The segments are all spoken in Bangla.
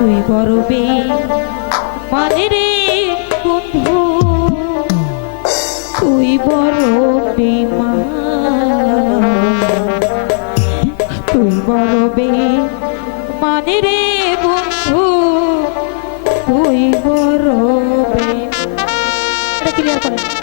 তুই বড় বে মানে রে বন্ধু, তুই বড় বেমা তুই বড় বে মানে রে বন্ধু, তুই বড় বে এটা ক্লিয়ার করে।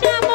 Krishna.